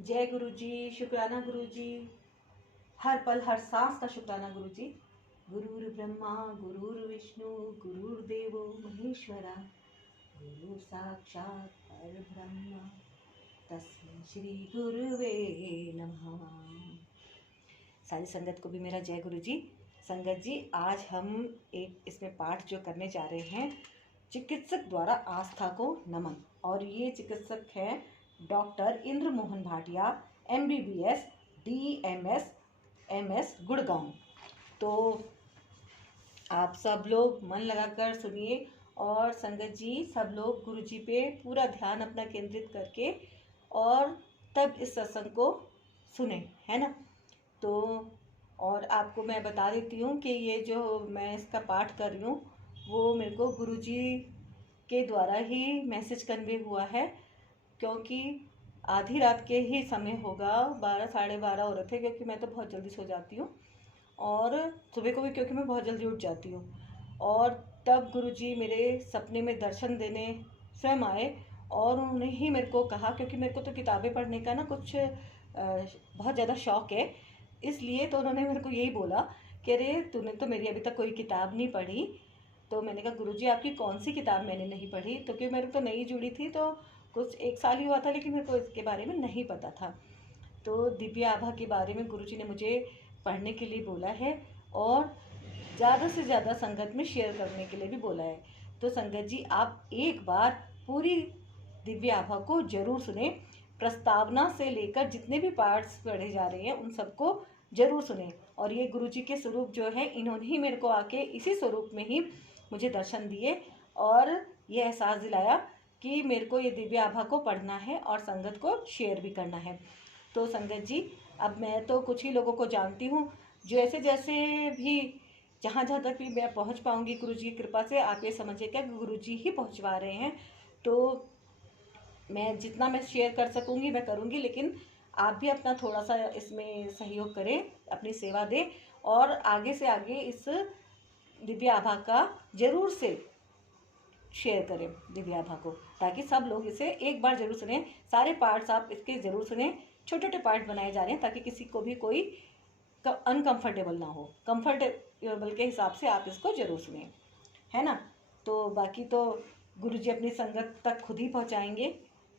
जय गुरु जी, शुक्राना गुरु जी, हर पल हर सांस का शुक्राना गुरु जी। गुरुर् ब्रह्मा गुरुर्विष्णु गुरुर्देवो महेश्वरा, गुरु साक्षात परब्रह्म तस्मै श्री गुरुवे नमः। सारी संगत को भी मेरा जय गुरु जी। संगत जी, आज हम एक इसमें पाठ जो करने जा रहे हैं, चिकित्सक द्वारा आस्था को नमन। और ये चिकित्सक हैं doctor Indra Mohan Bhatia, MBBS DMS MS Gurgaon. तो आप सब लोग मन लगाकर सुनिए और संगत जी सब लोग गुरु जी पे पूरा ध्यान अपना केंद्रित करके और तब इस सत्संग को सुने, है ना। तो और आपको मैं बता देती हूँ कि ये जो मैं इसका पाठ कर रही हूँ वो मेरे को गुरु जी के द्वारा ही मैसेज कन्वे हुआ है, क्योंकि आधी रात के ही समय होगा, 12 साढ़े 12 हो रहे थे, क्योंकि मैं तो बहुत जल्दी सो जाती हूँ और सुबह को भी क्योंकि मैं बहुत जल्दी उठ जाती हूँ। और तब गुरुजी मेरे सपने में दर्शन देने स्वयं आए और उन्होंने ही मेरे को कहा, क्योंकि मेरे को तो किताबें पढ़ने का ना कुछ बहुत ज़्यादा शौक़ है, इसलिए तो उन्होंने मेरे को यही बोला कि अरे तूने तो मेरी अभी तक कोई किताब नहीं पढ़ी। तो मैंने कहा गुरुजी आपकी कौन सी किताब मैंने नहीं पढ़ी, तो क्योंकि मेरे तो नई जुड़ी थी, तो कुछ 1 साल ही हुआ था, लेकिन मेरे को इसके बारे में नहीं पता था। तो दिव्य आभा के बारे में गुरुजी ने मुझे पढ़ने के लिए बोला है और ज़्यादा से ज़्यादा संगत में शेयर करने के लिए भी बोला है। तो संगत जी आप एक बार पूरी दिव्य आभा को जरूर सुने, प्रस्तावना से लेकर जितने भी पार्ट्स पढ़े जा रहे हैं उन सबको जरूर सुने। और ये गुरुजी के स्वरूप जो है, इन्होंने ही मेरे को आके इसी स्वरूप में ही मुझे दर्शन दिए और ये एहसास दिलाया कि मेरे को ये दिव्य आभा को पढ़ना है और संगत को शेयर भी करना है। तो संगत जी अब मैं तो कुछ ही लोगों को जानती हूँ, जैसे जैसे भी जहाँ जहाँ तक भी मैं पहुँच पाऊँगी गुरु जी की कृपा से, आप ये समझिए क्या गुरु जी ही पहुँचवा रहे हैं। तो मैं जितना मैं शेयर कर सकूँगी मैं करूँगी, लेकिन आप भी अपना थोड़ा सा इसमें सहयोग करें, अपनी सेवा दें और आगे से आगे इस दिव्य आभा का जरूर से शेयर करें दिव्य आभा को, ताकि सब लोग इसे एक बार जरूर सुने। सारे पार्ट्स आप इसके ज़रूर सुने, छोटे छोटे पार्ट बनाए जा रहे हैं ताकि किसी को भी कोई अनकंफर्टेबल ना हो, कंफर्टेबल के हिसाब से आप इसको ज़रूर सुने, है ना। तो बाकी तो गुरुजी अपनी संगत तक खुद ही पहुंचाएंगे,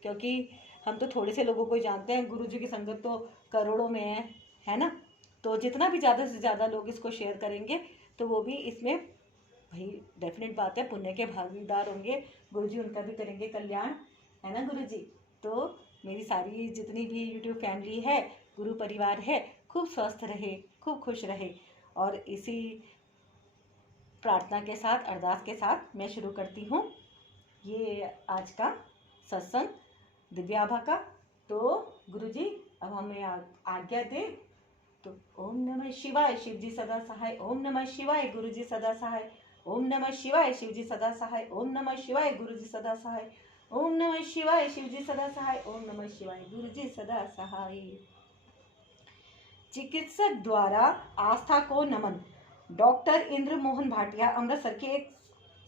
क्योंकि हम तो थोड़े से लोगों को ही जानते हैं, गुरुजी की संगत तो करोड़ों में है ना। तो जितना भी ज़्यादा से ज़्यादा लोग इसको शेयर करेंगे तो वो भी इसमें भाई डेफिनेट बात है पुण्य के भागीदार होंगे, गुरुजी उनका भी करेंगे कल्याण, है ना गुरुजी। तो मेरी सारी जितनी भी यूट्यूब फैमिली है, गुरु परिवार है, खूब स्वस्थ रहे, खूब खुश रहे। और इसी प्रार्थना के साथ, अरदास के साथ मैं शुरू करती हूँ ये आज का सत्संग दिव्य आभा का। तो गुरुजी अब हमें आज्ञा दे। तो ओम नमः शिवाय, शिव जी सदा सहाय। ओम नमः शिवाय, गुरु जी सदा सहाय। ओम नमः शिवाय, शिव जी सदा सहाय। ओम नमः शिवाय, गुरु जी सदा सहाय। ओम नमः शिवाय, शिव जी सदा सहाय। ओम नमः शिवाय, गुरु जी सदा सहाय। चिकित्सक द्वारा आस्था को नमन। डॉक्टर इंद्र मोहन भाटिया अमृतसर के एक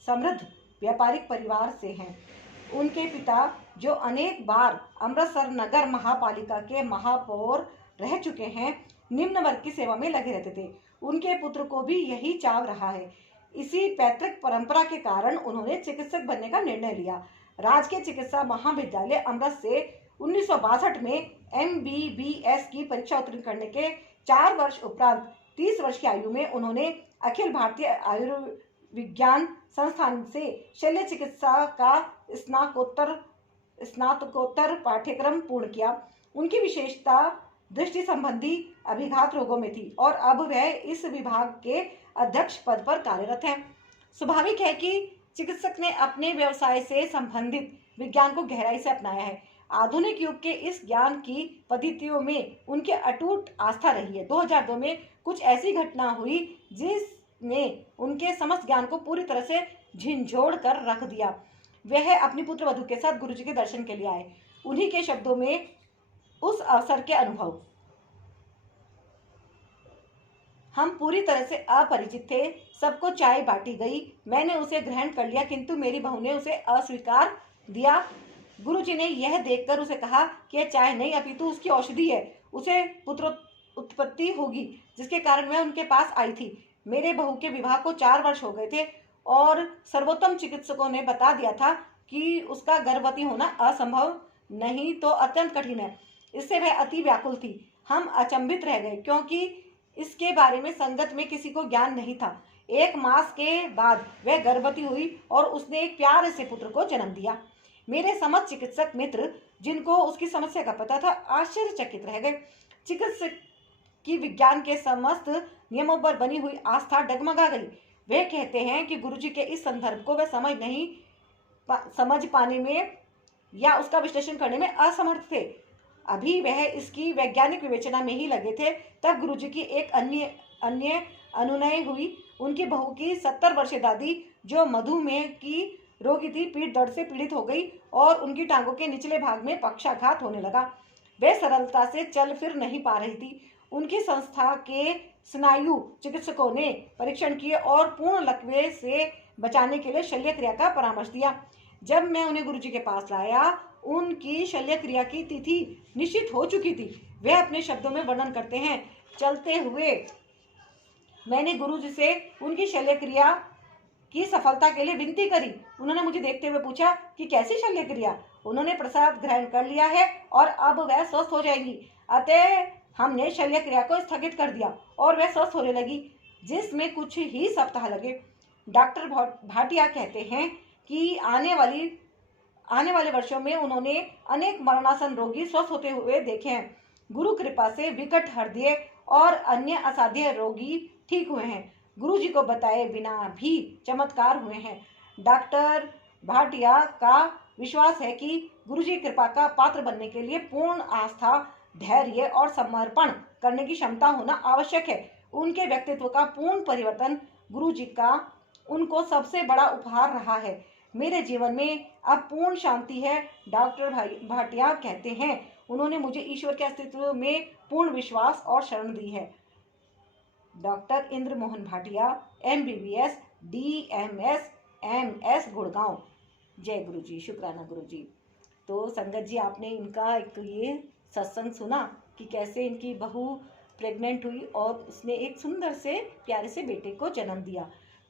समृद्ध व्यापारिक परिवार से हैं। उनके पिता, जो अनेक बार अमृतसर नगर महापालिका के महापौर रह चुके हैं, निम्न वर्ग की सेवा में लगे रहते थे। उनके पुत्र को भी यही चाव रहा है। इसी पैतृक परंपरा के कारण उन्होंने चिकित्सक बनने का निर्णय लिया। राजकीय चिकित्सा महाविद्यालय अमृत से 1962 में MBBS की परीक्षा उत्तीर्ण करने के 4 वर्ष उपरांत 30 वर्ष की आयु में उन्होंने अखिल भारतीय आयुर्विज्ञान संस्थान से शल्य चिकित्सा का स्नातकोत्तर पाठ्यक्रम पूर्ण किया। उनकी विशेषता दृष्टि संबंधी अभिघात रोगों में थी और अब वह इस विभाग के अध्यक्ष पद पर कार्यरत हैं। स्वाभाविक है कि चिकित्सक ने अपने व्यवसाय से संबंधित विज्ञान को गहराई से अपनाया है। आधुनिक युग के इस ज्ञान की पद्धतियों में उनकी अटूट आस्था रही है। 2002 में कुछ ऐसी घटना हुई जिसने उनके समस्त ज्ञान को पूरी तरह से झिंझोड़ कर रख दिया। वह अपनी पुत्र वधू के साथ गुरुजी के दर्शन के लिए आए। उन्हीं के शब्दों में उस अवसर के अनुभव। हम पूरी तरह से अपरिचित थे। सबको चाय बांटी गई, मैंने उसे ग्रहण कर लिया, किंतु मेरी बहू ने उसे अस्वीकार गुरुजी ने यह देखकर उसे कहा कि यह चाय नहीं अपितु उसकी औषधि है, उसे पुत्र उत्पत्ति होगी, जिसके कारण मैं उनके पास आई थी। मेरे बहू के विवाह को 4 वर्ष हो गए थे और सर्वोत्तम चिकित्सकों ने बता दिया था कि उसका गर्भवती होना असंभव नहीं तो अत्यंत कठिन है। इससे वह अति व्याकुल थी। हम अचंभित रह गए क्योंकि इसके बारे में संगत में किसी को ज्ञान नहीं था। 1 मास के बाद वह गर्भवती हुई और उसने एक प्यारे से पुत्र को जन्म दिया। मेरे समस्त चिकित्सक मित्र, जिनको उसकी समस्या का पता था, आश्चर्यचकित रह गए। चिकित्सक की विज्ञान के समस्त नियमों पर बनी हुई आस्था डगमगा गई। वे कहते हैं कि गुरुजी के इस संदर्भ को वे समझ पाने में या उसका विश्लेषण करने में असमर्थ थे। अभी वह इसकी वैज्ञानिक विवेचना में ही लगे थे, तब गुरुजी की एक अन्य अनुनय हुई। उनकी बहू की 70 वर्षीय दादी, जो मधुमेह की रोगी थी, पीठ दर्द से पीड़ित हो गई और उनकी टांगों के निचले भाग में पक्षाघात होने लगा। वे सरलता से चल फिर नहीं पा रही थी। उनकी संस्था के स्नायु चिकित्सकों ने परीक्षण किए और पूर्ण लकवे से बचाने के लिए शल्य क्रिया का परामर्श दिया। जब मैं उन्हें गुरुजी के पास लाया, उनकी शल्य क्रिया की तिथि निश्चित हो चुकी थी। वे अपने शब्दों में वर्णन करते हैं, चलते हुए मैंने गुरुजी से उनकी शल्य क्रिया की सफलता के लिए विनती करी। उन्होंने मुझे देखते हुए पूछा कि कैसी शल्य क्रिया। उन्होंने प्रसाद ग्रहण कर लिया है और अब वह स्वस्थ हो जाएंगी। अतः हमने शल्य क्रिया को स्थगित कर दिया और वह स्वस्थ होने लगी, जिसमें कुछ ही सप्ताह लगे। डॉक्टर भाटिया कहते हैं कि आने वाले वर्षों में उन्होंने अनेक मरणासन रोगी स्वस्थ होते हुए देखे हैं। गुरु कृपा से विकट हृदय और अन्य असाध्य रोगी ठीक हुए हैं। गुरुजी को बताए बिना भी चमत्कार हुए हैं। डॉक्टर भाटिया का विश्वास है कि गुरुजी कृपा का पात्र बनने के लिए पूर्ण आस्था, धैर्य और समर्पण करने की क्षमता होना आवश्यक है। उनके व्यक्तित्व का पूर्ण परिवर्तन गुरुजी का उनको सबसे बड़ा उपहार रहा है। मेरे जीवन में अब पूर्ण शांति है। डॉक्टर भाटिया कहते हैं, उन्होंने मुझे ईश्वर के अस्तित्व में पूर्ण विश्वास और शरण दी है। Doctor Indra Mohan Bhatia, MBBS, DMS, MS, Gurgaon. जय गुरुजी, शुक्राना गुरुजी। तो संगत जी, आपने इनका एक ये सत्संग सुना कि कैसे इनकी बहू प्रेग्नेंट हुई और उसने एक सुंदर से प्यारे से बेटे को जन्म दिया।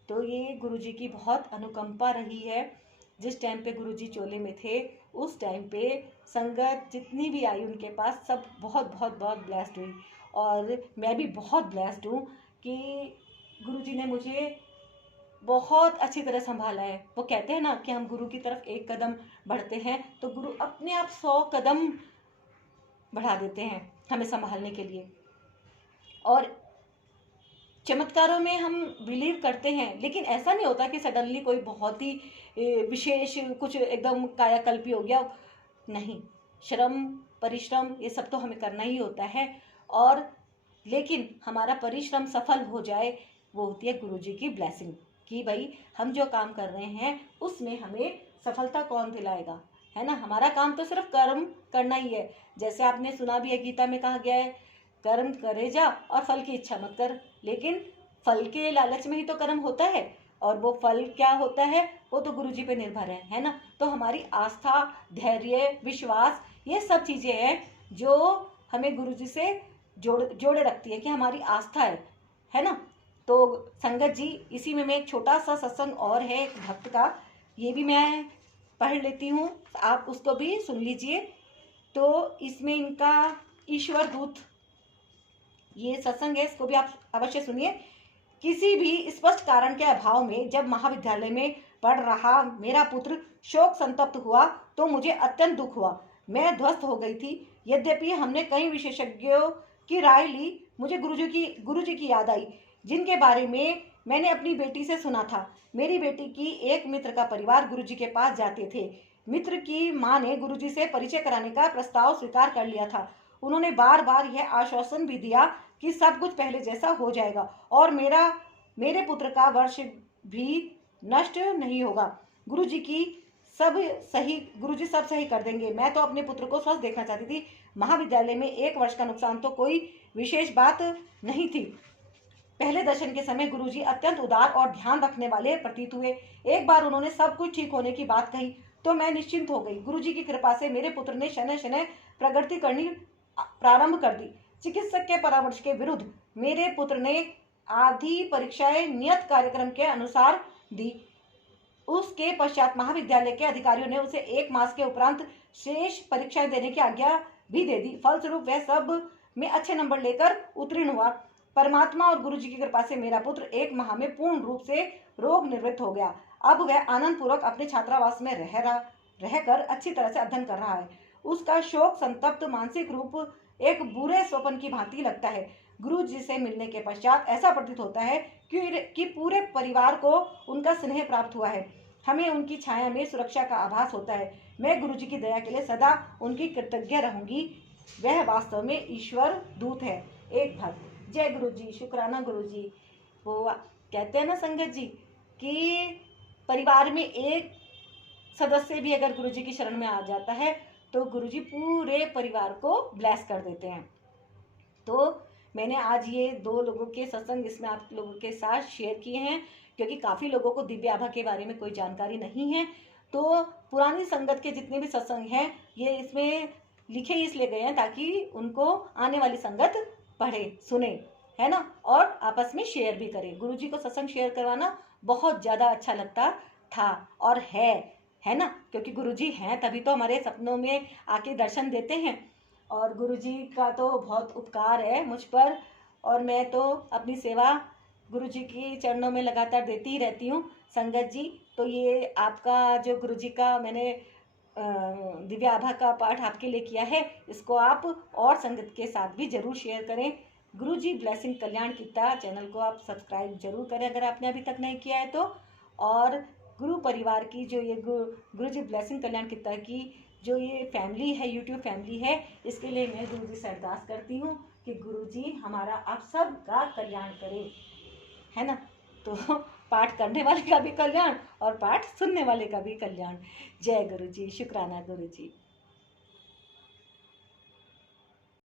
तो ये गुरुजी की बहुत अनुकंपा रही है। जिस टाइम पे गुरुजी चोले में थे, उस टाइम पे संगत जितनी भी आई उनके पास, सब बहुत बहुत बहुत ब्लेस्ड हुई। और मैं भी बहुत ब्लेस्ड हूँ कि गुरुजी ने मुझे बहुत अच्छी तरह संभाला है। वो कहते हैं ना कि हम गुरु की तरफ एक कदम बढ़ते हैं तो गुरु अपने आप 100 कदम बढ़ा देते हैं हमें संभालने के लिए। और चमत्कारों में हम बिलीव करते हैं, लेकिन ऐसा नहीं होता कि सडनली कोई बहुत ही विशेष कुछ एकदम कायाकल्पी हो गया। नहीं, श्रम परिश्रम ये सब तो हमें करना ही होता है। और लेकिन हमारा परिश्रम सफल हो जाए, वो होती है गुरुजी की ब्लेसिंग कि भाई हम जो काम कर रहे हैं उसमें हमें सफलता कौन दिलाएगा, है ना। हमारा काम तो सिर्फ कर्म करना ही है। जैसे आपने सुना भी है, गीता में कहा गया है, कर्म करे जा और फल की इच्छा मत कर। लेकिन फल के लालच में ही तो कर्म होता है, और वो फल क्या होता है वो तो गुरुजी पे निर्भर है ना। तो हमारी आस्था, धैर्य, विश्वास, ये सब चीज़ें हैं जो हमें गुरुजी से जोड़े रखती है कि हमारी आस्था है ना। तो संगत जी, इसी में मैं एक छोटा सा सत्संग और है एक भक्त का, ये भी मैं पढ़ लेती हूँ, आप उसको भी सुन लीजिए। तो इसमें इनका ईश्वर दूत ये सत्संग है, इसको भी आप अवश्य सुनिए। किसी भी स्पष्ट कारण के अभाव में जब महाविद्यालय में पढ़ रहा मेरा पुत्र शोक संतप्त हुआ तो मुझे अत्यंत दुख हुआ। मैं ध्वस्त हो गई थी। यद्यपि हमने कई विशेषज्ञों की राय ली, मुझे गुरुजी की याद आई, जिनके बारे में मैंने अपनी बेटी से सुना था। मेरी बेटी की एक मित्र का परिवार गुरुजी के पास जाते थे। मित्र की माँ ने गुरुजी से परिचय कराने का प्रस्ताव स्वीकार कर लिया था। उन्होंने बार बार यह आश्वासन भी दिया कि सब कुछ पहले जैसा हो जाएगा और मेरे पुत्र का वर्ष भी नष्ट नहीं होगा। गुरुजी सब सही कर देंगे। मैं तो अपने पुत्र को स्वस्थ देखना चाहती थी। महाविद्यालय में 1 वर्ष का नुकसान तो कोई विशेष बात नहीं थी। पहले दर्शन के समय गुरुजी अत्यंत उदार और ध्यान रखने वाले प्रतीत हुए। एक बार उन्होंने सब कुछ ठीक होने की बात कही। तो मैं निश्चिंत हो गई। गुरुजी की कृपा से मेरे पुत्र ने शनय शनय प्रगति करनी प्रारंभ कर दी। चिकित्सक के परामर्श के विरुद्ध मेरे पुत्र ने आधी परीक्षाएं नियत कार्यक्रम के अनुसार दी। उसके पश्चात महाविद्यालय के अधिकारियों ने उसे 1 मास के उपरांत शेष परीक्षाएं देने की आज्ञा भी दे दी। फलस्वरूप वह सब में अच्छे नंबर लेकर उत्तीर्ण हुआ। परमात्मा और गुरुजी की कृपा से मेरा पुत्र 1 माह में पूर्ण रूप से रोग निवृत्त हो गया। अब वह आनंद पूर्वक अपने छात्रावास में रहकर अच्छी तरह से अध्ययन कर रहा है। उसका शोक संतप्त मानसिक रूप एक बुरे स्वप्न की भांति लगता है। गुरुजी से मिलने के पश्चात ऐसा प्रतीत होता है कि पूरे परिवार को उनका स्नेह प्राप्त हुआ है। हमें उनकी छाया में सुरक्षा का आभास होता है। मैं गुरुजी की दया के लिए सदा उनकी कृतज्ञ रहूंगी। वह वास्तव में ईश्वर दूत है। एक भक्त। जय गुरुजी, शुक्राना गुरुजी। वो कहते हैं ना संगत जी कि परिवार में एक सदस्य भी अगर गुरुजी की शरण में आ जाता है तो गुरुजी पूरे परिवार को ब्लेस कर देते हैं। तो मैंने आज ये 2 लोगों के सत्संग इसमें आप लोगों के साथ शेयर किए हैं, क्योंकि काफ़ी लोगों को दिव्य आभा के बारे में कोई जानकारी नहीं है। तो पुरानी संगत के जितने भी सत्संग हैं ये इसमें लिखे इसलिए गए हैं ताकि उनको आने वाली संगत पढ़े सुने, है ना, और आपस में शेयर भी करें। गुरुजी को सत्संग शेयर करवाना बहुत ज़्यादा अच्छा लगता था और है ना, क्योंकि गुरुजी हैं तभी तो हमारे सपनों में आके दर्शन देते हैं। और गुरुजी का तो बहुत उपकार है मुझ पर, और मैं तो अपनी सेवा गुरुजी की चरणों में लगातार देती ही रहती हूँ। संगत जी, तो ये आपका जो गुरुजी का मैंने दिव्य आभा का पाठ आपके लिए किया है, इसको आप और संगत के साथ भी जरूर शेयर करें। गुरुजी ब्लेसिंग कल्याण कित्ता चैनल को आप सब्सक्राइब जरूर करें अगर आपने अभी तक नहीं किया है तो। और गुरु परिवार की जो ये गुरुजी ब्लेसिंग कल्याण कित्ता की जो ये फैमिली है, यूट्यूब फैमिली है, इसके लिए मैं गुरुजी से अरदास करती हूँ कि गुरुजी हमारा आप सब का कल्याण करें, है ना। तो पाठ करने वाले का भी कल्याण और पाठ सुनने वाले का भी कल्याण। जय गुरुजी, शुक्राना गुरुजी।